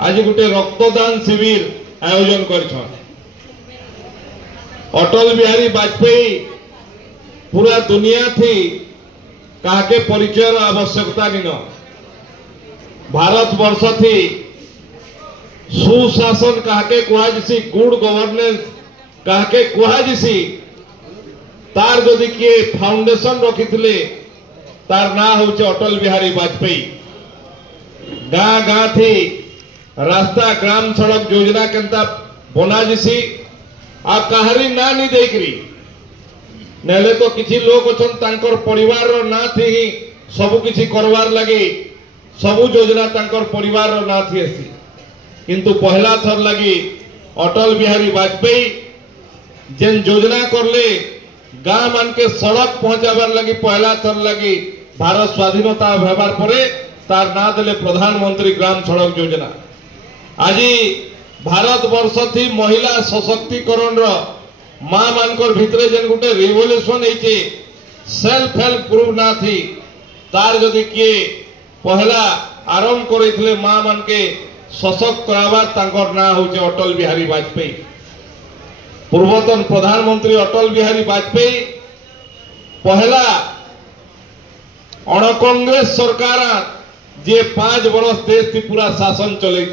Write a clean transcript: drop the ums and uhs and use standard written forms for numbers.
आज गोटे रक्तदान शिविर आयोजन कर अटल बिहारी वाजपेयी पूरा दुनिया थी काके परिचय आवश्यकता नहीं भारत वर्ष थी सुशासन काके कुहाजिसी गुड गवर्नेंस काके कुहाजिसी तार जदि किए फाउंडेशन रखी तार ना हूँ अटल बिहारी वाजपेयी गाँ गाँ थी रास्ता ग्राम सड़क योजना केनता बना जिसी आ कहारी ना नहीं देखरी नेले तो किसी लोग अछन तांकर परिवार रो ना थी ही सबु किसी करवार लगे सबु योजना तांकर परिवार रो ना थी ऐसी किंतु पहला थर लगी अटल बिहारी वाजपेयी जेन योजना करले गाँ मान के सड़क पहुंचाबार लगी पहला थर लगी भारत स्वाधीनता होबार परे तार ना देले प्रधानमंत्री ग्राम सड़क योजना। आज भारत वर्ष थी महिला सशक्तिकरण रो माँ मानकर भितरे जेन गोटे रिवोल्यूशन होइछे सेल्फ हेल्प ग्रुप ना थी तार जदि किए पहला आरंभ करैथिले माँ मान के सशक्त कराबार तांकर ना होचे अटल बिहारी वाजपेयी। पूर्वतन प्रधानमंत्री अटल बिहारी वाजपेयी पहला अण कांग्रेस सरकार जे 5 वर्ष देश थी पूरा शासन चले।